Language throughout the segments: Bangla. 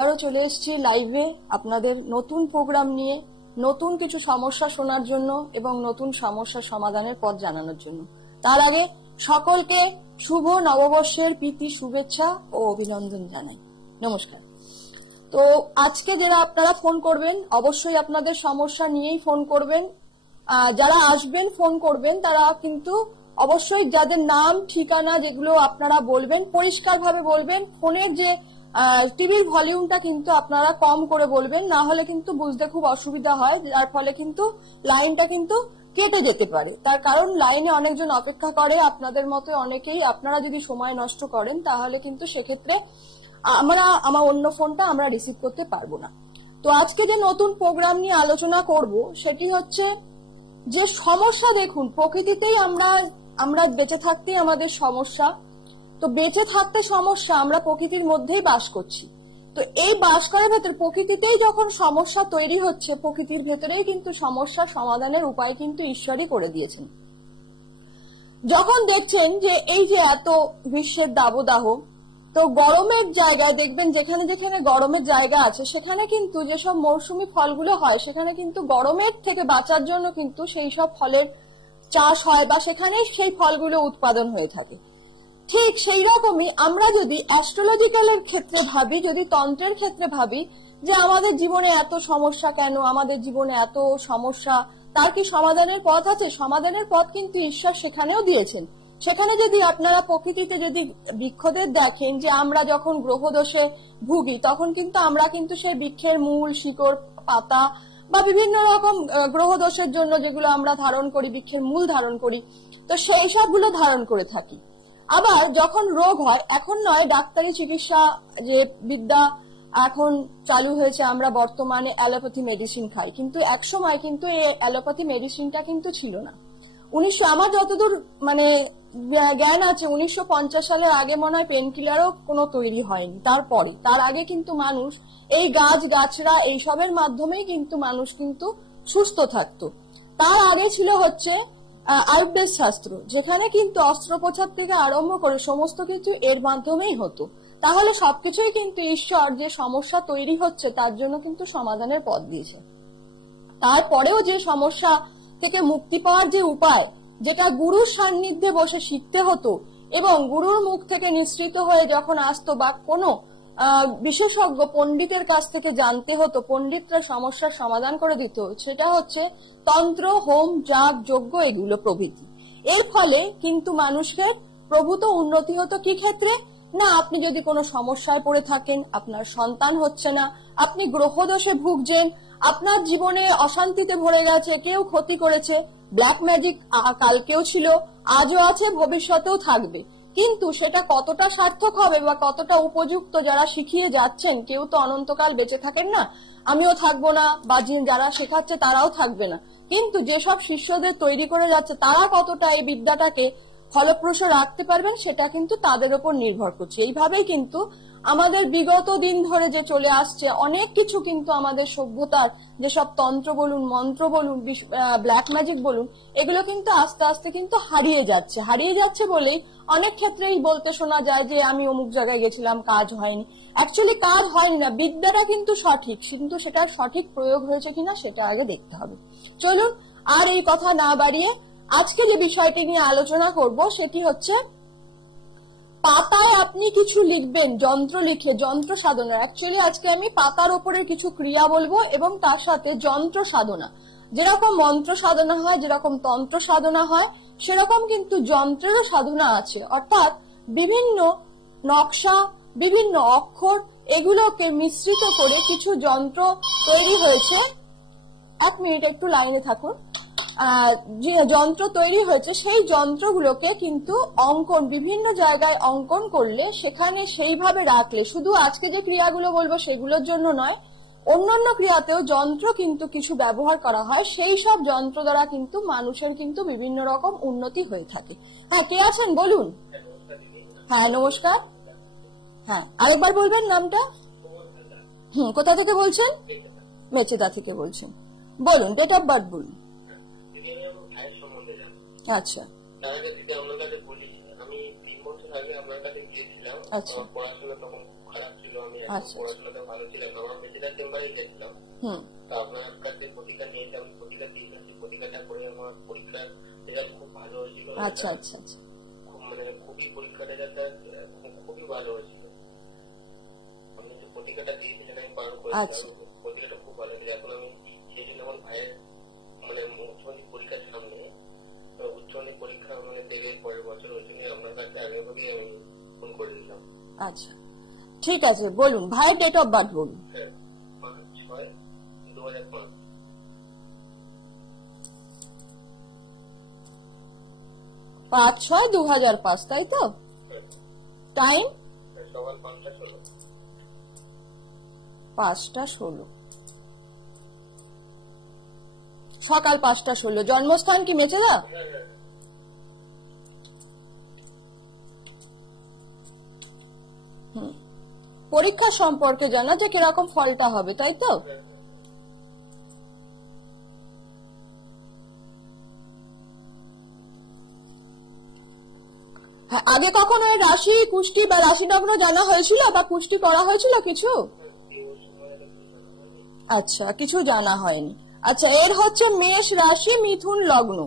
আরো চলে এসেছি লাইভে আপনাদের নতুন প্রোগ্রাম নিয়ে, নতুন কিছু সমস্যা শোনার জন্য এবং নতুন সমস্যা সমাধানের পথ জানানোর জন্য। তার আগে সকলকে শুভ নববর্ষের প্রীতি শুভেচ্ছা ও অভিনন্দন জানাই। নমস্কার। তো আজকে যারা আপনারা ফোন করবেন অবশ্যই আপনাদের সমস্যা নিয়েই ফোন করবেন। যারা আসবেন ফোন করবেন তারা কিন্তু অবশ্যই যাদের নাম ঠিকানা যেগুলো আপনারা বলবেন পরিষ্কারভাবে বলবেন। ফোনের যে টিভির ভলিউমটা কিন্তু আপনারা কম করে বলবেন, না হলে কিন্তু বুঝতে খুব অসুবিধা হয়, যার ফলে কিন্তু লাইনটা কিন্তু কেটে যেতে পারে। তার কারণ লাইনে অনেকজন অপেক্ষা করে, আপনাদের মতো অনেকেই। আপনারা যদি সময় নষ্ট করেন তাহলে কিন্তু সেক্ষেত্রে আমার অন্য ফোনটা আমরা রিসিভ করতে পারবো না। তো আজকে যে নতুন প্রোগ্রাম নিয়ে আলোচনা করব সেটি হচ্ছে যে সমস্যা। দেখুন, প্রকৃতিতেই আমরা বেঁচে থাকতেই আমাদের সমস্যা। তো বেঁচে থাকতে সমস্যা, আমরা প্রকৃতির মধ্যেই বাস করছি। তো এই বাস করার ভেতর প্রকৃতিতেই যখন সমস্যা তৈরি হচ্ছে, প্রকৃতির ভেতরেই কিন্তু সমস্যার সমাধানের উপায় কিন্তু ঈশ্বরই করে দিয়েছেন। যখন দেখছেন যে এই যে এত গ্রীষ্মের দাবদাহ, তো গরমের জায়গায় দেখবেন যেখানে যেখানে গরমের জায়গা আছে সেখানে কিন্তু যেসব মৌসুমী ফলগুলো হয় সেখানে কিন্তু গরমের থেকে বাঁচার জন্য কিন্তু সেই সব ফলের চাষ হয় বা সেখানে সেই ফলগুলো উৎপাদন হয়ে থাকে। ঠিক সেই রকমই আমরা যদি অ্যাস্ট্রোলজিক্যালের ক্ষেত্রে ভাবি, যদি তন্ত্রের ক্ষেত্রে ভাবি যে আমাদের জীবনে এত সমস্যা কেন, আমাদের জীবনে এত সমস্যা, তার কি সমাধানের পথ আছে? সমাধানের পথ কিন্তু ঈশ্বর সেখানেও দিয়েছেন। সেখানে যদি আপনারা প্রকৃতিতে যদি বৃক্ষদের দেখেন যে আমরা যখন গ্রহদোষে ভুগি তখন কিন্তু আমরা কিন্তু সেই বৃক্ষের মূল, শিকড়, পাতা বা বিভিন্ন রকম গ্রহদোষের জন্য যেগুলো আমরা ধারণ করি, বৃক্ষের মূল ধারণ করি, তো সেই সবগুলো ধারণ করে থাকি। আবার যখন রোগ হয়, এখন নয় ডাক্তারি চিকিৎসা যে বিদ্যা এখন চালু হয়েছে, আমরা বর্তমানে অ্যালোপ্যাথি মেডিসিন খাই, কিন্তু একসময় কিন্তু এই অ্যালোপ্যাথি মেডিসিনটা কিন্তু ছিল না। আমার যতদূর মানে জ্ঞান আছে 1950 সালের আগে মনে হয় পেন কিলারও কোনো তৈরি হয়নি। তার আগে কিন্তু মানুষ এই গাছ গাছরা এইসবের মাধ্যমেই কিন্তু মানুষ কিন্তু সুস্থ থাকতো। তার আগে ছিল হচ্ছে আয়ুর্বেদ শাস্ত্র, যেখানে কিন্তু অস্ত্রোপচার থেকে আরম্ভ করে সমস্ত কিছু এর মাধ্যমেই হতো। তাহলে সবকিছুই কিন্তু ঈশ্বর যে সমস্যা তৈরি হচ্ছে তার জন্য কিন্তু সমাধানের পথ দিয়েছে। তারপরেও যে সমস্যা থেকে মুক্তি পাওয়ার যে উপায়, যেটা গুরুর সান্নিধ্যে বসে শিখতে হতো এবং গুরুর মুখ থেকে নিঃসৃত হয়ে যখন আসতো বা কোনো বিশেষজ্ঞ পণ্ডিতের কাছ থেকে জানতে হতো, পণ্ডিতরা সমস্যার সমাধান করে দিত, সেটা হচ্ছে তন্ত্র, হোম, যাগ, যজ্ঞ, এগুলো প্রভৃতি। এর ফলে কিন্তু মানুষের প্রভূত উন্নতি হতো। কি ক্ষেত্রে? না, আপনি যদি কোনো সমস্যায় পড়ে থাকেন, আপনার সন্তান হচ্ছে না, আপনি গ্রহদোষে ভুগছেন, আপনার জীবনে অশান্তিতে ভরে গেছে, কেউ ক্ষতি করেছে, ব্ল্যাক ম্যাজিক কালকেও ছিল, আজও আছে, ভবিষ্যতেও থাকবে, কিন্তু সেটা কতটা সার্থক হবে বা কতটা উপযুক্ত যারা শিখিয়ে যাচ্ছেন, কেউ তো অনন্তকাল বেঁচে থাকেন না, আমিও থাকবো না বা যারা শেখাচ্ছে তারাও থাকবে না, কিন্তু যেসব শিষ্যদের তৈরি করে যাচ্ছে তারা কতটা এই বিদ্যাটাকে ফলপ্রসূ রাখতে পারবেন সেটা কিন্তু তাদের উপর নির্ভর করছে। এইভাবেই কিন্তু আমাদের বিগত দিন ধরে যে চলে আসছে অনেক কিছু কিন্তু আমাদের সভ্যতার যেসব তন্ত্র বলুন, মন্ত্র বলুন, ব্ল্যাক ম্যাজিক বলুন, এগুলো কিন্তু আস্তে আস্তে কিন্তু হারিয়ে যাচ্ছে বলেই অনেক ক্ষেত্রেই বলতে শোনা যায় যে আমি অমুক জায়গায় গেছিলাম, কাজ হয়নি। অ্যাকচুয়ালি কাজ হয়নি না, বিদ্যাটা কিন্তু সঠিক, কিন্তু সেটার সঠিক প্রয়োগ হয়েছে কিনা সেটা আগে দেখতে হবে। চলুন আর এই কথা না বাড়িয়ে আজকে যে বিষয়টি নিয়ে আলোচনা করব সেটি হচ্ছে পাতায় আপনি কিছু লিখবেন, যন্ত্র লিখে, যন্ত্র সাধনা। অ্যাকচুয়ালি আজকে আমি পাতার উপরে কিছু ক্রিয়া বলবো এবং তার সাথে যন্ত্র সাধনা। যেরকম মন্ত্র সাধনা হয়, যেরকম তন্ত্র সাধনা হয়, সেরকম কিন্তু যন্ত্রেরও সাধনা আছে। অর্থাৎ বিভিন্ন নকশা, বিভিন্ন অক্ষর, এগুলোকে মিশ্রিত করে কিছু যন্ত্র তৈরি হয়েছে। এক মিনিট একটু লাইনে থাকুন। যে যন্ত্র তৈরি হয়েছে সেই যন্ত্রগুলোকে কিন্তু অঙ্কন, বিভিন্ন জায়গায় অঙ্কন করলে সেখানে সেইভাবে রাখলে, শুধু আজকে যে ক্রিয়াগুলো বলবো সেগুলোর জন্য নয়, অন্যান্য ক্রিয়াতেও যন্ত্র কিন্তু কিছু ব্যবহার করা হয়, সেই সব যন্ত্র দ্বারা কিন্তু মানুষের কিন্তু বিভিন্ন রকম উন্নতি হয়ে থাকে। হ্যাঁ, কে আছেন বলুন? হ্যাঁ, নমস্কার। হ্যাঁ, আরেকবার বলবেন নামটা? কোথা থেকে বলছেন? মেচেদা থেকে বলছেন। বলুন, ডেট অফ বার্থ বলুন। আচ্ছা, আচ্ছা পড়াশোনাটা ভালো ছিল, আমার মেডিকেল চেম্বারে দেখলাম। তো আপনার কাছে পরীক্ষা নিয়েছি, আমি পরীক্ষা দিয়েছি, পরীক্ষাটা করে আমার পরীক্ষার রেজাল্ট খুব ভালো হয়েছিল। আচ্ছা আচ্ছা আচ্ছা, মানে খুবই পরীক্ষার রেজাল্ট খুবই ভালো হয়েছিল। আমি যে পরীক্ষাটা দিয়েছি সেটা আমি পালন করেছিলাম, পরীক্ষাটা খুব ভালো হয়েছিল। এখন আমি সেই জন্য আমার ভাইয়ের মানে উচ্চমাধ্যমিক পরীক্ষার সামনে, উচ্চমাধ্যমিক পরীক্ষা মানে দেবের পরের বছর, ওই জন্য আপনার কাছে আগে ভাবেই আমি ফোন করে দিলাম। আচ্ছা ঠিক আছে, বলুন ভাইয়ের ডেট অফ বার্থ বলুন। 5/6/2005। 5/6/2005, তাই তো? টাইম সকাল 5টা 16। 5টা 16, সকাল 5টা 16। জন্মস্থান কি মেচেদা? পরীক্ষা সম্পর্কে জানা যে কিরকম ফলটা হবে, তাই তো? হ্যাঁ, আগে কখনো রাশি কুষ্টি বা রাশি লগ্ন জানা হয়েছিল বা কুষ্টি করা হয়েছিল কিছু? আচ্ছা, কিছু জানা হয়নি। আচ্ছা, এর হচ্ছে মেষ রাশি, মিথুন লগ্ন,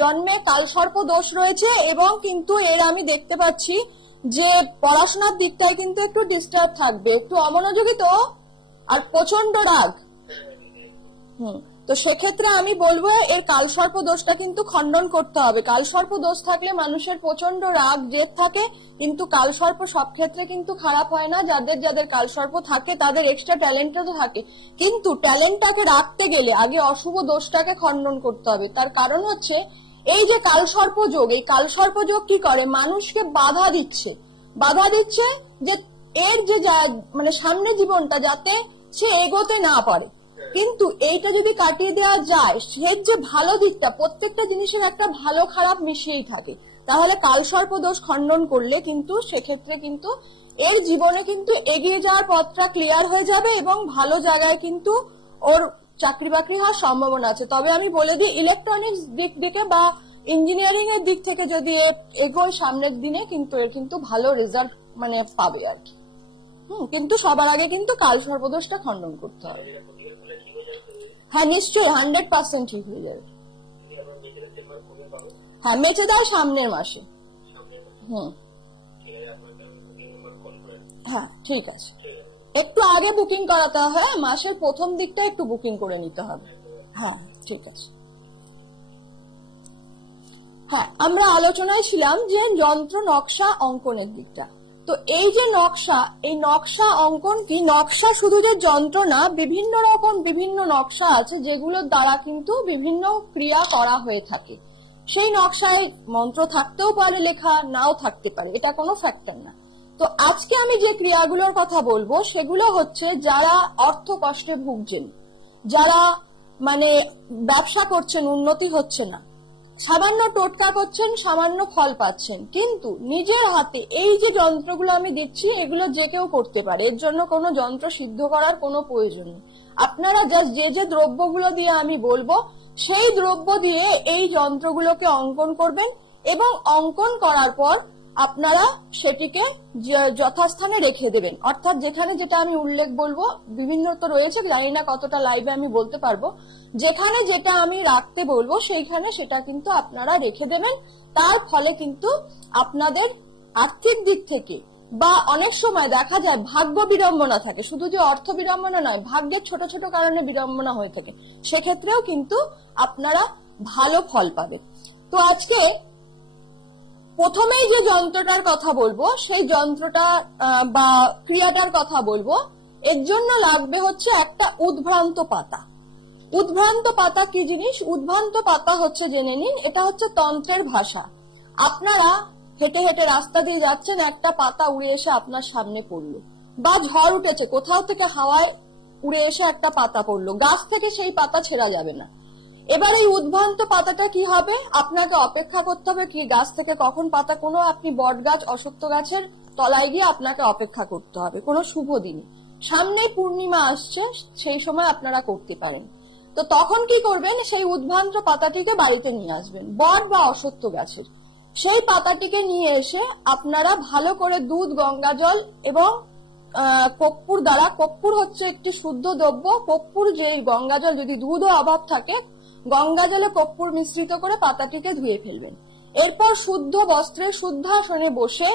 জন্মে কালসর্প দোষ রয়েছে এবং কিন্তু এর আমি দেখতে পাচ্ছি যে পড়াশোনার দিকটায় কিন্তু একটু ডিস্টার্ব থাকবে, একটু অমনোযোগী তো, আর প্রচন্ড রাগ। তো সেক্ষেত্রে আমি বলবো এর কালসর্প দোষটা কিন্তু খণ্ডন করতে হবে। কালসর্প দোষ থাকলে মানুষের প্রচন্ড রাগ জেদ থাকে, কিন্তু কালসর্প সব ক্ষেত্রে কিন্তু খারাপ হয় না। যাদের যাদের কালসর্প থাকে তাদের এক্সট্রা ট্যালেন্টও থাকে, কিন্তু ট্যালেন্টটাকে রাখতে গেলে আগে অশুভ দোষটাকে খণ্ডন করতে হবে। তার কারণ হচ্ছে এই যে কালসর্প যোগ, এই কালসর্প যোগ কি করে, মানুষকে বাধা দিচ্ছে যে এর যে মানে সামনে জীবনটা যাতে সে এগোতে না পারে। কিন্তু এইটা যদি কাটিয়ে দেওয়া যায়, সে যে ভালো দিকটা, প্রত্যেকটা জিনিসের একটা ভালো খারাপ মিশিয়েই থাকে, তাহলে কালসর্প দোষ খণ্ডন করলে কিন্তু সেক্ষেত্রে কিন্তু এর জীবনে কিন্তু এগিয়ে যাওয়ার পথটা ক্লিয়ার হয়ে যাবে এবং ভালো জায়গায় কিন্তু ওর চাকরি বাকরি হওয়ার সম্ভাবনা আছে। তবে আমি বলে দিই, ইলেকট্রনিক্স দিক থেকে বা ইঞ্জিনিয়ারিং এর দিক থেকে যদি এগোয় সামনের দিনে, কিন্তু এর কিন্তু ভালো রেজাল্ট মানে পাবে আর কি। কিন্তু সবার আগে কিন্তু কালসর্প দোষটা খণ্ডন করতে হবে। হ্যাঁ নিশ্চয়ই 100% ঠিক হয়ে যাবে। হ্যাঁ, মেচেদার সামনের মাসে। হ্যাঁ ঠিক আছে, একটু আগে বুকিং করাতে হয়, মাসের প্রথম দিকটা একটু বুকিং করে নিতে হবে। হ্যাঁ ঠিক আছে। হ্যাঁ, আমরা আলোচনায় ছিলাম যে যন্ত্র নকশা অঙ্কনের দিকটা। তো এই যে নকশা, এই নকশা অঙ্কন কি, নকশা শুধু যে যন্ত্র না, বিভিন্ন রকম বিভিন্ন নকশা আছে যেগুলোর দ্বারা কিন্তু বিভিন্ন ক্রিয়া করা হয়ে থাকে। সেই নকশায় মন্ত্র থাকতেও পারে, লেখা নাও থাকতে পারে, এটা কোনো ফ্যাক্টর না। তো আজকে আমি যে ক্রিয়াগুলোর কথা বলবো সেগুলো হচ্ছে যারা অর্থ কষ্টে ভুগছেন, যারা মানে ব্যবসা করছেন, উন্নতি হচ্ছে না, সামান্য টোটকা করছেন, সামান্য ফল পাচ্ছেন, কিন্তু নিজের হাতে এই যে যন্ত্রগুলো আমি দিচ্ছি এগুলো যে কেউ করতে পারে, এর জন্য কোনো যন্ত্র সিদ্ধ করার কোনো প্রয়োজন নেই। আপনারা জাস্ট যে দ্রব্যগুলো দিয়ে আমি বলবো সেই দ্রব্য দিয়ে এই যন্ত্রগুলোকে অঙ্কন করবেন এবং অঙ্কন করার পর আপনারা সেটিকে যথাস্থানে রেখে দেবেন। অর্থাৎ যেখানে যেটা আমি উল্লেখ বলবো, বিভিন্ন তো রয়েছে, জানি না কতটা লাইভে আমি বলতে পারবো, যেখানে যেটা আমি রাখতে বলবো সেইখানে সেটা কিন্তু আপনারা রেখে দেবেন। তার ফলে কিন্তু আপনাদের আর্থিক দিক থেকে বা অনেক সময় দেখা যায় ভাগ্য বিড়ম্বনা থাকে, শুধু যে অর্থ বিড়ম্বনা নয়, ভাগ্যের ছোট ছোট কারণে বিড়ম্বনা হয়ে থাকে, সেক্ষেত্রেও কিন্তু আপনারা ভালো ফল পাবেন। তো আজকে প্রথমেই যে যন্ত্রটার কথা বলবো, সেই যন্ত্রটা বা ক্রিয়াটার কথা বলবো, এর জন্য লাগবে হচ্ছে একটা উদ্ভ্রান্ত পাতা। উদ্ভ্রান্ত পাতা কি জিনিস? উদ্ভ্রান্ত পাতা হচ্ছে, জেনে নিন, এটা হচ্ছে তন্ত্রের ভাষা। আপনারা হেঁটে হেঁটে রাস্তা দিয়ে যাচ্ছেন, একটা পাতা উড়ে এসে আপনার সামনে পড়লো, বা ঝড় উঠেছে, কোথাও থেকে হাওয়ায় উড়ে এসে একটা পাতা পড়লো, গাছ থেকে সেই পাতা ছেঁড়া যাবে না। এবার এই উদ্ভ্রান্ত পাতাটা কি হবে, আপনাকে অপেক্ষা করতে হবে কি গাছ থেকে কখন পাতা, কোনো আপনি বট গাছ, অশ্বত্থ গাছের তলায় গিয়ে আপনাকে অপেক্ষা করতে হবে কোনো শুভ দিনে। সামনে পূর্ণিমা আসছে, সেই সময় আপনারা করতে পারেন। তো তখন কি করবেন, সেই উদ্ভ্রান্ত পাতাটিকে বাড়িতে নিয়ে আসবেন, বট বা অশ্বত্থ গাছের। সেই পাতাটিকে নিয়ে এসে আপনারা ভালো করে দুধ, গঙ্গা জল এবং কর্পূর দ্বারা, কর্পূর হচ্ছে একটি শুদ্ধ দ্রব্য, কর্পূর যে গঙ্গা জল, যদি দুধও অভাব থাকে গঙ্গা জলে কর্পূর মিশ্রিত করে পাতাটিকে ধুয়ে ফেলবেন। এরপর শুদ্ধ বস্ত্রে শুদ্ধ আসনে বসে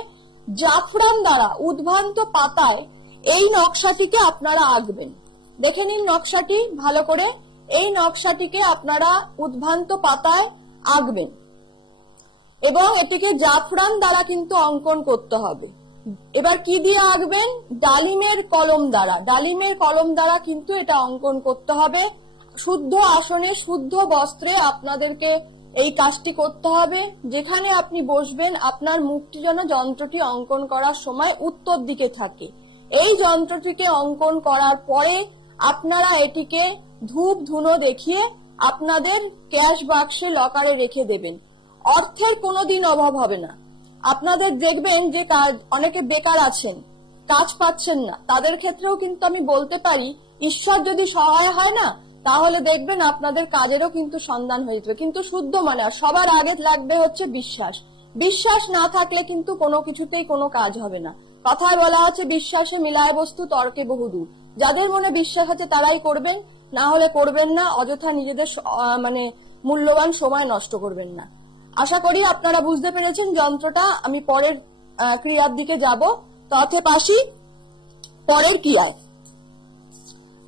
জাফরান দ্বারা উদ্ভ্রান্ত পাতায় এই নকশাটিকে আপনারা আঁকবেন। দেখে নিন নকশাটি ভালো করে। এই নকশাটিকে আপনারা উদ্ভ্রান্ত পাতায় আঁকবেন এবং এটিকে জাফরান দ্বারা কিন্তু অঙ্কন করতে হবে। এবার কি দিয়ে আঁকবেন? ডালিমের কলম দ্বারা। ডালিমের কলম দ্বারা কিন্তু এটা অঙ্কন করতে হবে। শুদ্ধ আসনে শুদ্ধ বস্ত্রে আপনাদেরকে এই কাজটি করতে হবে। যেখানে আপনি বসবেন আপনার মুখটি যেন যন্ত্রটি অঙ্কন করার সময় উত্তর দিকে থাকে। এই যন্ত্রটিকে অঙ্কন করার পরে আপনারা এটিকে ধূপ ধুনো দেখিয়ে আপনাদের ক্যাশ বাক্সে লকারে রেখে দেবেন। অর্থের কোনোদিন অভাব হবে না। আপনাদের দেখবেন যে অনেকে বেকার আছেন, কাজ পাচ্ছেন না, তাদের ক্ষেত্রেও কিন্তু আমি বলতে পারি ঈশ্বর যদি সহায় হয় না তাহলে দেখবেন আপনাদের কাজেরও কিন্তু সন্ধান হয়ে যাবে। কিন্তু শুদ্ধ মানে সবার আগে লাগবে হচ্ছে বিশ্বাস। বিশ্বাস না থাকলে কিন্তু কোনো কিছুতেই কোনো কাজ হবে না। কথায় বলা আছে বিশ্বাসে মিলায় বস্তু তর্কে বহুদূর। যাদের মনে বিশ্বাস আছে তারাই করবেন, না হলে করবেন না। অযথা নিজেদের মানে মূল্যবান সময় নষ্ট করবেন না। আশা করি আপনারা বুঝতে পেরেছেন যন্ত্রটা। আমি পরের ক্রিয়ার দিকে যাব। তথে পাশি পরের ক্রিয়ায়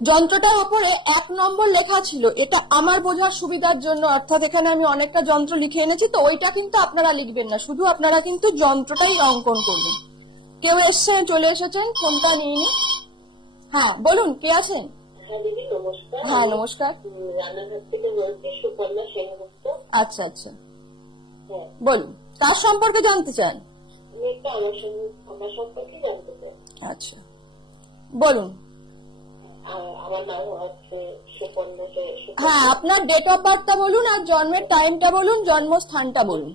যন্ত্রটার উপরে 1 নম্বর লেখা ছিল। এটা আমার বোঝার সুবিধার জন্য, অর্থাৎ এখানে আমি অনেকটা যন্ত্র লিখে এনেছি, তো ওইটা কিন্তু আপনারা লিখবেন না, শুধু আপনারা কিন্তু যন্ত্রটাই অঙ্কন করবেন। কেউ এসছেন, চলে এসেছেন, ফোনটা নিয়ে নিন। হ্যাঁ বলুন, কে আছেন? হ্যাঁ দিদি নমস্কার। হ্যাঁ নমস্কার। রানাঘাট থেকে বলছি, সুপর্ণা সেনগুপ্ত। আচ্ছা আচ্ছা, বলুন কার সম্পর্কে জানতে চান? আমি একটা আমার সম্পর্কে জানতে চাই। আচ্ছা বলুন। আমার নাম হচ্ছে সুপর্ণা। হ্যাঁ, আপনার ডেট অফ বার্থটা বলুন আর জন্মের টাইমটা বলুন, জন্মস্থানটা বলুন।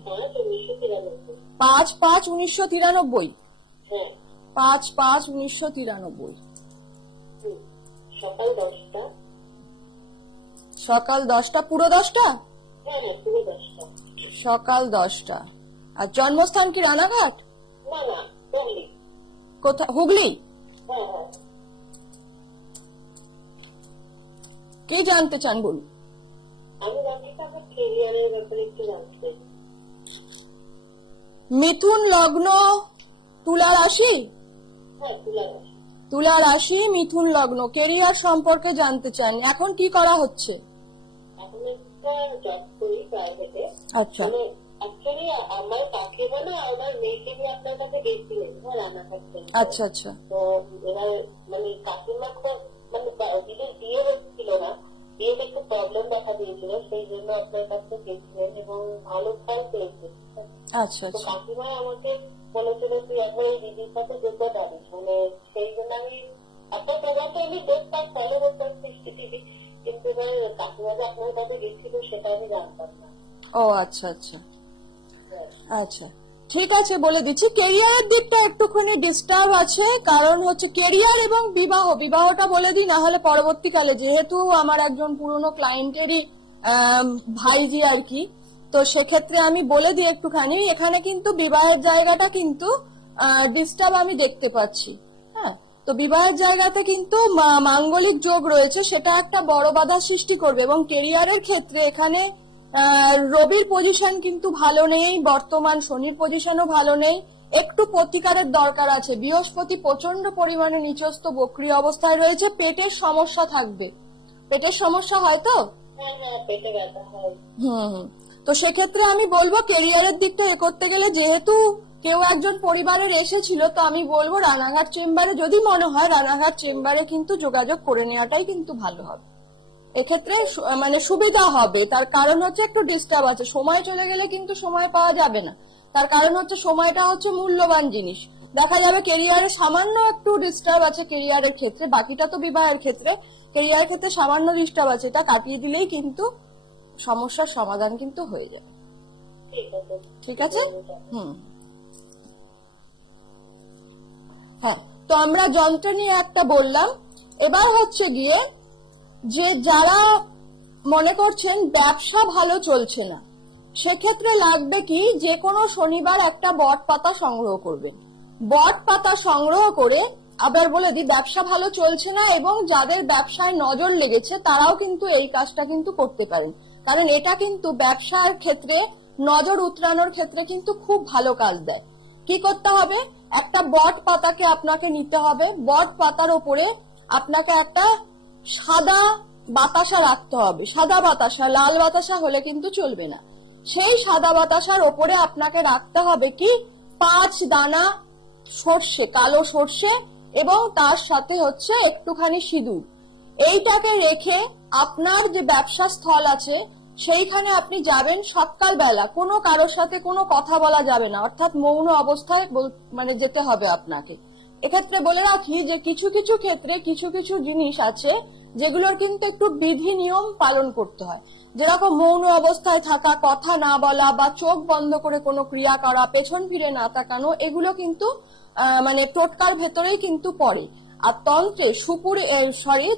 5/5/1993। হ্যাঁ 5/5/1993। সকাল 10টা। সকাল 10টা? পুরো 10টা? হ্যাঁ হ্যাঁ পুরো 10টা। সকাল 10টা। আর জন্মস্থান কি রানাঘাট? না না হুগলি। কোথায়? হুগলি? হ্যাঁ হ্যাঁ। কি জানতে চান বলুন। আমি জানতে চাই আমার ক্যারিয়ারের ব্যাপারে একটু জানতে চাই। মিথুন লগ্ন, তুলা রাশি? হ্যাঁ তুলা রাশি। তুলা রাশি, মিথুন লগ্ন। কেরিয়ার সম্পর্কে জানতে চান। এখন কি করা হচ্ছে? এখন একটা জব করি প্রাইভেটে। আচ্ছা অ্যাকচুয়ালি আমার কাকিমা না আমার মেয়েকে নিয়ে আপনার কাছে গেছিলেন, হ্যাঁ রান্নাঘাট থেকে। আচ্ছা আচ্ছা। তো এবার মানে কাকিমা খুব মানে দিদি বিয়ে হচ্ছিল না, বিয়েতে একটু প্রবলেম দেখা দিয়েছিল, সেই জন্য আপনার কাছে গেছিলেন এবং ভালো ফল পেয়েছে। আচ্ছা তো আচ্ছা। কাকিমা আমাকে বলেছিল তুই একবার এই দিদির সাথে যেতে পারিস, মানে সেই জন্য আমি আপনার প্রোগ্রামটা আমি দেখতাম, ফলো করতাম টিভি, কিন্তু এবার কাকিমা যে আপনার কাছে গেছিল সেটা আমি জানতাম না। ও আচ্ছা আচ্ছা আচ্ছা, ঠিক আছে বলে দিচ্ছি। কেরিয়ারের দিকটা একটুখানি ডিস্টার্ব আছে, কারণ হচ্ছে কেরিয়ার এবং বিবাহটা বলে দিই, না হলে পরবর্তীকালে, যেহেতু আমার একজন পুরনো ক্লায়েন্টেরই ভাইজি আর কি, তো সেক্ষেত্রে আমি বলে দিই একটুখানি। এখানে কিন্তু বিবাহের জায়গাটা কিন্তু ডিস্টার্ব আমি দেখতে পাচ্ছি। হ্যাঁ, তো বিবাহের জায়গাতে কিন্তু মাঙ্গলিক যোগ রয়েছে, সেটা একটা বড় বাধা সৃষ্টি করবে। এবং কেরিয়ারের ক্ষেত্রে এখানে রবির পজিশন কিন্তু ভালো নেই, বর্তমান শনির পজিশনও ভালো নেই, একটু প্রতিকারের দরকার আছে। বৃহস্পতি প্রচন্ড পরিমাণে নিচস্থ বক্রী অবস্থায় রয়েছে, পেটের সমস্যা থাকবে। পেটের সমস্যা হয় তো? হ্যাঁ হ্যাঁ পেটে ব্যথা হয়। তো সেক্ষেত্রে আমি বলবো কেরিয়ারের দিকটা করতে গেলে, যেহেতু কেউ একজন পরিবারের এসেছিল, তো আমি বলবো রানাঘাট চেম্বারে, যদি মনে হয় রানাঘাট চেম্বারে কিন্তু যোগাযোগ করে নেওয়াটাই কিন্তু ভালো হবে। এক্ষেত্রে মানে সুবিধা হবে। তার কারণ হচ্ছে একটু ডিস্টার্ব আছে, সময় চলে গেলে কিন্তু সময় পাওয়া যাবে না। তার কারণ হচ্ছে সময়টা হচ্ছে মূল্যবান জিনিস। দেখা যাবে কেরিয়ারে সামান্য একটু ডিস্টার্ব আছে কেরিয়ারের ক্ষেত্রে, বাকিটা তো বিবাহের ক্ষেত্রে। কেরিয়ারের ক্ষেত্রে সামান্য ডিস্টার্ব আছে, এটা কাটিয়ে দিলেই কিন্তু সমস্যার সমাধান কিন্তু হয়ে যাবে। ঠিক আছে? হ্যাঁ, তো আমরা যন্ত্র নিয়ে একটা বললাম। এবার হচ্ছে গিয়ে যে যারা মনে করছেন ব্যবসা ভালো চলছে না, সেক্ষেত্রে লাগবে কি, যে কোনো শনিবার একটা বট পাতা সংগ্রহ করবেন। বট পাতা সংগ্রহ করে, আবার বলে দিই, ব্যবসা ভালো চলছে না এবং যাদের ব্যবসায় নজর লেগেছে তারাও কিন্তু এই কাজটা কিন্তু করতে পারেন, কারণ এটা কিন্তু ব্যবসার ক্ষেত্রে নজর উতরানোর ক্ষেত্রে কিন্তু খুব ভালো কাজ দেয়। কি করতে হবে, একটা বট পাতাকে আপনাকে নিতে হবে, বট পাতার উপরে আপনাকে একটা সাদা বাতাসা রাখতে হবে। সাদা বাতাসা, লাল বাতাসা হলে কিন্তু চলবে না। সেই সাদা বাতাসার ওপরে আপনাকে রাখতে হবে কি 5 দানা সর্ষে, কালো সর্ষে, এবং তার সাথে হচ্ছে একটুখানি সিঁদুর। এইটাকে রেখে আপনার যে ব্যবসা স্থল আছে সেইখানে আপনি যাবেন সকালবেলা। কোনো কারোর সাথে কোনো কথা বলা যাবে না, অর্থাৎ মৌন অবস্থায় মানে যেতে হবে আপনাকে। এক্ষেত্রে বলে রাখি যে কিছু কিছু ক্ষেত্রে কিছু কিছু জিনিস আছে যেগুলোর কিন্তু একটু বিধি নিয়ম পালন করতে হয়, যেরকম মৌন অবস্থায় থাকা, কথা না বলা, বা চোখ বন্ধ করে কোনো ক্রিয়া করা, পেছন ফিরে না তাকানো, এগুলো কিন্তু মানে টোটকার ভেতরেই কিন্তু পড়ে। আর তন্ত্রে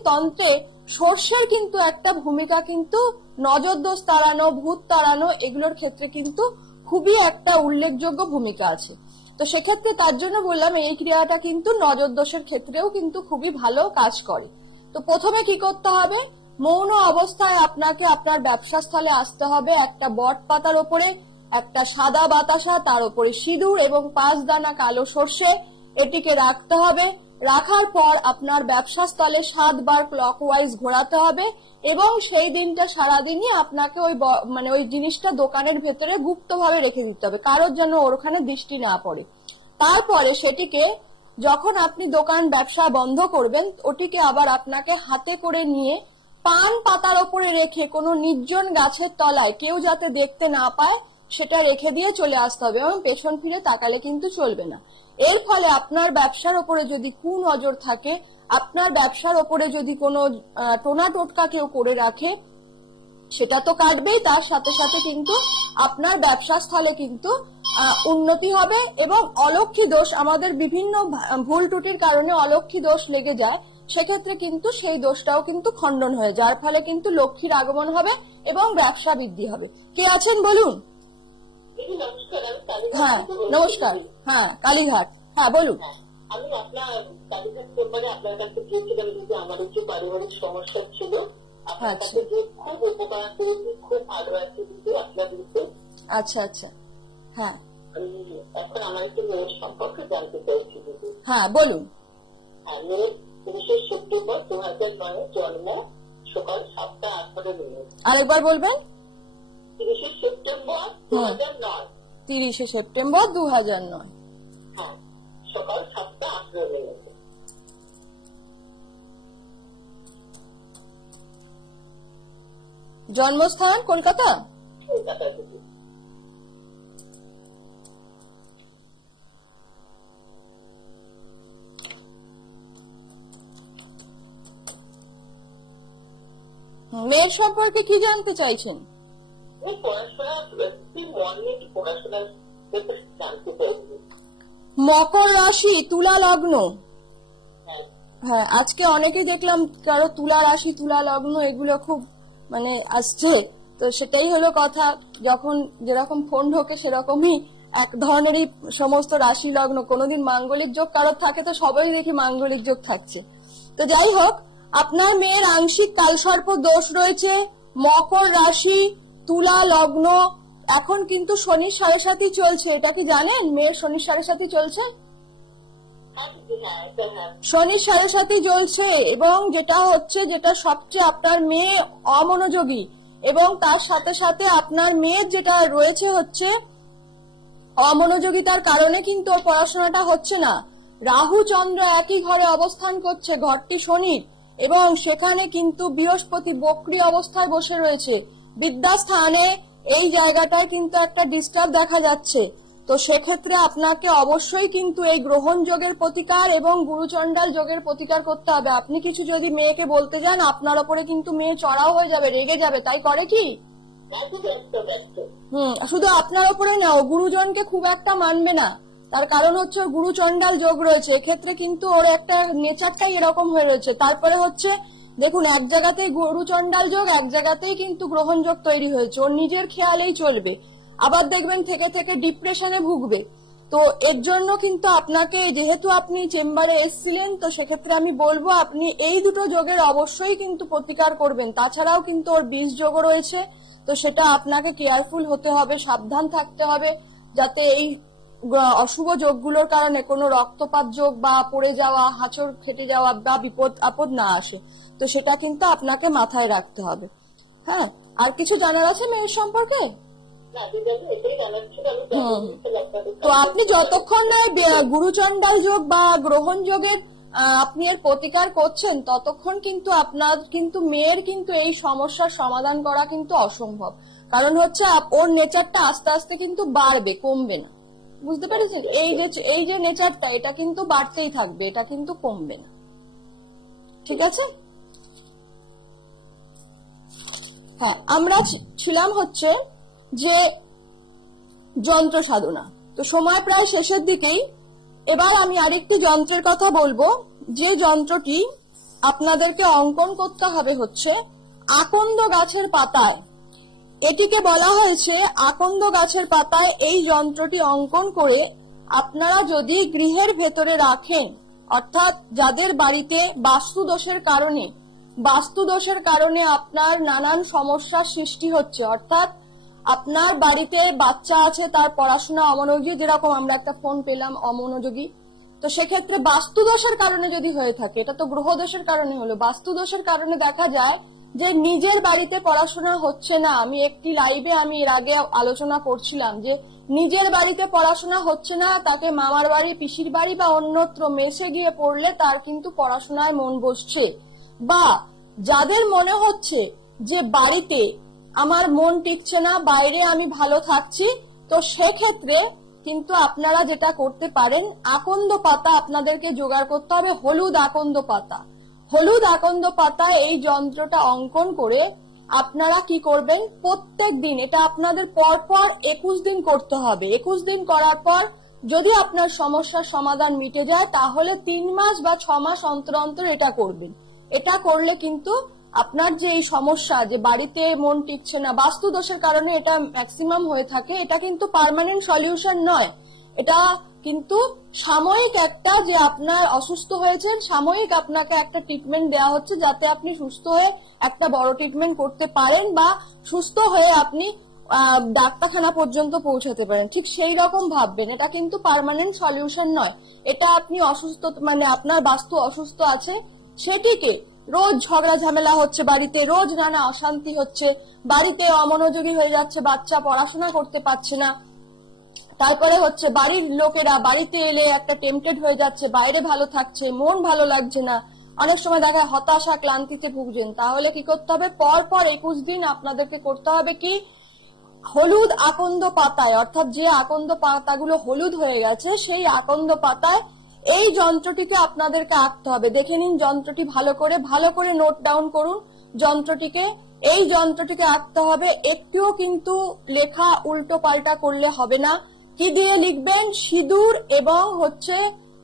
তন্ত্রে সর্ষের কিন্তু একটা ভূমিকা কিন্তু নজরদোষ তাড়ানো, ভূত তাড়ানো, এগুলোর ক্ষেত্রে কিন্তু খুবই একটা উল্লেখযোগ্য ভূমিকা আছে। তো সেক্ষেত্রে তার জন্য বললাম এই ক্রিয়াটা কিন্তু নজরদোষের ক্ষেত্রেও কিন্তু খুবই ভালো কাজ করে। তো প্রথমে কি করতে হবে, মৌন অবস্থায় আপনাকে আপনার ব্যবসা স্থলে আসতে হবে। একটা বট পাতার ওপরে একটা সাদা বাতাসা, তার উপরে সিঁদুর এবং 5 দানা কালো সর্ষে, এটিকে রাখতে হবে। রাখার পর আপনার ব্যবসা স্থলে 7 বার ক্লকওয়াইজ ঘোরাতে হবে এবং সেই দিনটা সারাদিনই আপনাকে ওই জিনিসটা দোকানের ভেতরে গুপ্তভাবে রেখে দিতে হবে, কারোর যেন ওখানে দৃষ্টি না পড়ে। তারপরে সেটিকে যখন আপনি দোকান ব্যবসা বন্ধ করবেন, ওটিকে আবার আপনাকে হাতে করে নিয়ে পান পাতার ওপরে রেখে কোনো নির্জন গাছের তলায়, কেউ যাতে দেখতে না পায়, সেটা রেখে দিয়ে চলে আসতে হবে এবং পেছন ফিরে তাকালে কিন্তু চলবে না। এর ফলে আপনার ব্যবসার ওপরে যদি কুনজর থাকে, আপনার ব্যবসার ওপরে যদি কোনো টোনা টোটকা কেউ করে রাখে, সেটা তো কাটবেই, তার সাথে সাথে কিন্তু আপনার ব্যবসা স্থলে কিন্তু উন্নতি হবে। এবং অলক্ষী দোষ, আমাদের বিভিন্ন ভুল ত্রুটির কারণে অলক্ষী দোষ লেগে যায়, সেক্ষেত্রে কিন্তু সেই দোষটাও কিন্তু খণ্ডন হয়ে, যার ফলে কিন্তু লক্ষ্মীর আগমন হবে এবং ব্যবসা বৃদ্ধি হবে। কে আছেন বলুন? হ্যাঁ নমস্কার, হ্যাঁ কালীঘাট, হ্যাঁ বলুন। আমি আপনার কালীঘাট চেম্বারে আপনার কাছে গিয়েছিলাম, কিন্তু আমার একটু পারিবারিক সমস্যা ছিল। আপনার কাছে যে খুব উপকার পেয়েছি, খুব ভালো আছে কিন্তু আপনার দিকে। আচ্ছা আচ্ছা, হ্যাঁ আমি এখন আমার একটু মেয়ের সম্পর্কে জানতে চাইছি দিদি। হ্যাঁ বলুন। হ্যাঁ, মেয়ের 30শে সেপ্টেম্বর 2009 জন্ম, সকাল 7টা 8 মিনিট। আরেকবার বলবেন। 30শে সেপ্টেম্বর 2009। 30শে সেপ্টেম্বর 2009। হ্যাঁ, সকাল 7টা 8 মিনিট। জন্মস্থান কলকাতা? কলকাতা থেকে। মেয়ের সম্পর্কে কি জানতে চাইছেন? মকর রাশি, তুলা লগ্ন। হ্যাঁ, আজকে অনেকেই দেখলাম কারো তুলা রাশি, তুলা লগ্ন, এগুলো খুব মানে আসছে। তো সেটাই হলো কথা, যখন যেরকম ফোন ঢোকে সেরকমই এক ধরনেরই সমস্ত রাশি লগ্ন। কোনোদিন মাঙ্গলিক যোগ কারোর থাকে তো সবাই দেখি মাঙ্গলিক যোগ থাকছে। তো যাই হোক, আপনার মেয়ের আংশিক কালসর্প দোষ রয়েছে, মকর রাশি, তুলা লগ্ন। এখন কিন্তু শনির 7.5 চলছে, এটা কি জানেন? মেয়ের শনির 7.5 চলছে, শনির 7.5 চলছে। এবং যেটা সবচেয়ে আপনার মেয়ে অমনোযোগী, এবং তার সাথে সাথে আপনার মেয়ের যেটা রয়েছে হচ্ছে অমনোযোগিতার কারণে কিন্তু পড়াশোনাটা হচ্ছে না। রাহু চন্দ্র একই ঘরে অবস্থান করছে, ঘরটি শনির, এবং সেখানে কিন্তু বৃহস্পতি বক্রী অবস্থায় বসে রয়েছে বিদ্যাস্থানে। এই জায়গাটায় কিন্তু একটা ডিস্টার্ব দেখা যাচ্ছে। তো সেক্ষেত্রে আপনাকে অবশ্যই কিন্তু এই গ্রহণ যোগের প্রতিকার এবং গুরুচণ্ডাল যোগের প্রতিকার করতে হবে। আপনি কিছু যদি মেয়েকে বলতে যান, আপনার ওপরে কিন্তু মেয়ে চড়াও হয়ে যাবে, রেগে যাবে। তাই করে কি? শুধু আপনার ওপরে না, ও গুরুজনকে খুব একটা মানবে না। তার কারণ হচ্ছে গুরুচণ্ডাল যোগ রয়েছে, এক্ষেত্রে কিন্তু ওর একটা নেচারটাই এরকম হয়ে রয়েছে। তারপরে হচ্ছে দেখুন, এক জায়গাতেই গুরুচণ্ডাল যোগ, এক জায়গাতেই কিন্তু গ্রহণ যোগ তৈরি হয়েছে। ওর নিজের খেয়ালেই চলবে, আবার দেখবেন থেকে থেকে ডিপ্রেশনে ভুগবে। তো এর জন্য কিন্তু আপনাকে, যেহেতু আপনি চেম্বারে এসেছিলেন, তো সেক্ষেত্রে আমি বলবো আপনি এই দুটো যোগের অবশ্যই কিন্তু প্রতিকার করবেন। তাছাড়াও কিন্তু ওর 20 যোগও রয়েছে, তো সেটা আপনাকে কেয়ারফুল হতে হবে, সাবধান থাকতে হবে, যাতে এই অশুভ যোগগুলোর কারণে কোনো রক্তপাত যোগ বা পড়ে যাওয়া, হাঁচড় খেটে যাওয়া বা বিপদ আপদ না আসে। তো সেটা কিন্তু আপনাকে মাথায় রাখতে হবে। হ্যাঁ, আর কিছু জানার আছে মেয়ের সম্পর্কে? তো আপনি যতক্ষণ না গুরুচণ্ডাল যোগ বা গ্রহণ যোগের আপনি এর প্রতিকার করছেন, ততক্ষণ কিন্তু আপনার কিন্তু মেয়ের কিন্তু এই সমস্যার সমাধান করা কিন্তু অসম্ভব। কারণ হচ্ছে ওর নেচারটা আস্তে আস্তে কিন্তু বাড়বে, কমবে না। বুঝতে পেরেছেন? এই যে নেচারটা, এটা কিন্তু বাড়তেই থাকবে, এটা কিন্তু কমবে না। ঠিক আছে? হ্যাঁ, আমরা ছিলাম হচ্ছে যে যন্ত্র সাধনা। তো সময় প্রায় শেষের দিকেই, এবার আমি আরেকটি যন্ত্রের কথা বলবো, যে যন্ত্রটি আপনাদেরকে অঙ্কন করতে হবে হচ্ছে আকন্দ গাছের পাতায়। এটিকে বলা হয়েছে আকন্দ গাছের পাতায় এই যন্ত্রটি অঙ্কন করে আপনারা যদি গৃহের ভেতরে রাখেন, অর্থাৎ যাদের বাড়িতে বাস্তুদোষের কারণে আপনার নানান সমস্যার সৃষ্টি হচ্ছে, অর্থাৎ আপনার বাড়িতে বাচ্চা আছে, তার পড়াশোনা অমনোযোগী, যেরকম আমরা একটা ফোন পেলাম অমনোযোগী, তো সেক্ষেত্রে বাস্তুদোষের কারণে যদি হয়ে থাকে, এটা তো গ্রহদোষের কারণে হলো, বাস্তুদোষের কারণে দেখা যায় যে নিজের বাড়িতে পড়াশোনা হচ্ছে না। আমি একটি লাইভে আমি এর আগে আলোচনা করছিলাম যে নিজের বাড়িতে পড়াশোনা হচ্ছে না, তাকে মামার বাড়ি, পিসির বাড়ি বা অন্যত্র মেসে গিয়ে পড়লে তার কিন্তু পড়াশোনায় মন বসছে। বা যাদের মনে হচ্ছে যে বাড়িতে আমার মন টিকছে না, বাইরে আমি ভালো থাকছি, তো সেক্ষেত্রে কিন্তু আপনারা যেটা করতে পারেন, আকন্দ পাতা আপনাদেরকে জোগাড় করতে হবে, হলুদ আকন্দ পাতা। হলুদ আকন্দ পাতা এই যন্ত্রটা অঙ্কন করে আপনারা কি করবেন, প্রত্যেক দিন, এটা আপনাদের পরপর 21 দিন করতে হবে। 21 দিন করার পর যদি আপনার সমস্যার সমাধান মিটে যায়, তাহলে 3 মাস বা 6 মাস অন্তর অন্তর এটা করবেন। এটা করলে কিন্তু আপনার যে এই সমস্যা, যে বাড়িতে মন টিকছে না, বাস্তু দোষের কারণে এটা ম্যাক্সিমাম হয়ে থাকে, এটা কিন্তু পার্মানেন্ট সলিউশন নয়। এটা কিন্তু সাময়িক একটা, যে আপনার অসুস্থ হয়েছেন, সাময়িক আপনাকে একটা ট্রিটমেন্ট দেওয়া হচ্ছে, যাতে আপনি সুস্থ হয়ে একটা বড় ট্রিটমেন্ট করতে পারেন বা সুস্থ হয়ে আপনি ডাক্তারখানা পর্যন্ত পৌঁছাতে পারেন। ঠিক সেই রকম ভাববেন, এটা কিন্তু পার্মানেন্ট সলিউশন নয়। এটা আপনি অসুস্থ, মানে আপনার বাস্তু অসুস্থ আছে, সেটিকে রোজ ঝগড়া ঝামেলা হচ্ছে বাড়িতে, রোজ নানা অশান্তি হচ্ছে, বাড়িতে অমনোযোগী হয়ে যাচ্ছে, বাচ্চা পড়াশোনা করতে পারছে না, তারপরে হচ্ছে বাড়ির লোকেরা বাড়িতে এলে একটা টেম্পটেড হয়ে যাচ্ছে, বাইরে ভালো থাকছে, মন ভালো লাগছে না, অনেক সময় দেখা হতাশা ক্লান্তিতে ভুগছেন, তাহলে কি করতে হবে, পর পর 21 দিন আপনাদেরকে করতে হবে কি, হলুদ আকন্দ পাতায়, অর্থাৎ যে আকন্দ পাতাগুলো হলুদ হয়ে গেছে, সেই আকন্দ পাতায় এই যন্ত্রটিকে আপনাদেরকে আঁকতে হবে। দেখে নিন যন্ত্রটি ভালো করে নোট ডাউন করুন যন্ত্রটিকে। এই যন্ত্রটিকে আঁকতে হবে, একটুও কিন্তু লেখা উল্টো পাল্টা করলে হবে না। কি দিয়ে লিখবেন, সিঁদুর এবং হচ্ছে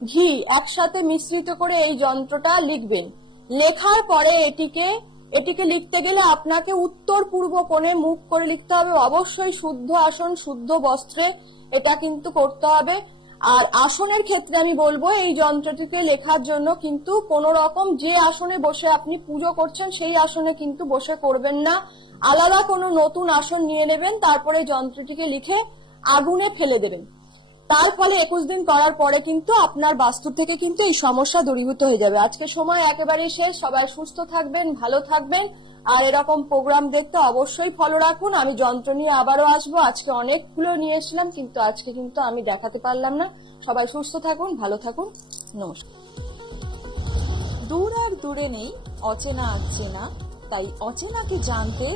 ঘি একসাথে মিশ্রিত করে এই যন্ত্রটা লিখবেন। লেখার পরে এটিকে লিখতে গেলে আপনাকে উত্তর পূর্ব কোণে মুখ করে লিখতে হবে, অবশ্যই শুদ্ধ আসন, শুদ্ধ বস্ত্রে এটা কিন্তু করতে হবে। আর আসনের ক্ষেত্রে আমি বলবো, এই যন্ত্রটিকে লেখার জন্য কিন্তু কোন রকম, যে আসনে বসে আপনি পুজো করছেন সেই আসনে কিন্তু বসে করবেন না, আলাদা কোনো নতুন আসন নিয়ে নেবেন, তারপরে যন্ত্রটিকে লিখে আগুনে ফেলে দেবেন। তার ফলে 21 দিন করার পরে কিন্তু আপনার বাস্তু থেকে কিন্তু এই সমস্যা দূরীভূত হয়ে যাবে। আজকে সময় একেবারে শেষ, সবাই সুস্থ থাকবেন, ভালো থাকবেন, আর এরকম প্রোগ্রাম দেখতে অবশ্যই ফলো রাখুন। আমি যন্ত্র নিয়ে আবারও আসবো, আজকে অনেকগুলো নিয়ে এসেছিলাম, কিন্তু আজকে কিন্তু আমি দেখাতে পারলাম না। সবাই সুস্থ থাকুন, ভালো থাকুন, নমস্কার। দূর আর দূরে নেই অচেনা আর চেনা, তাই অচেনাকে জানতে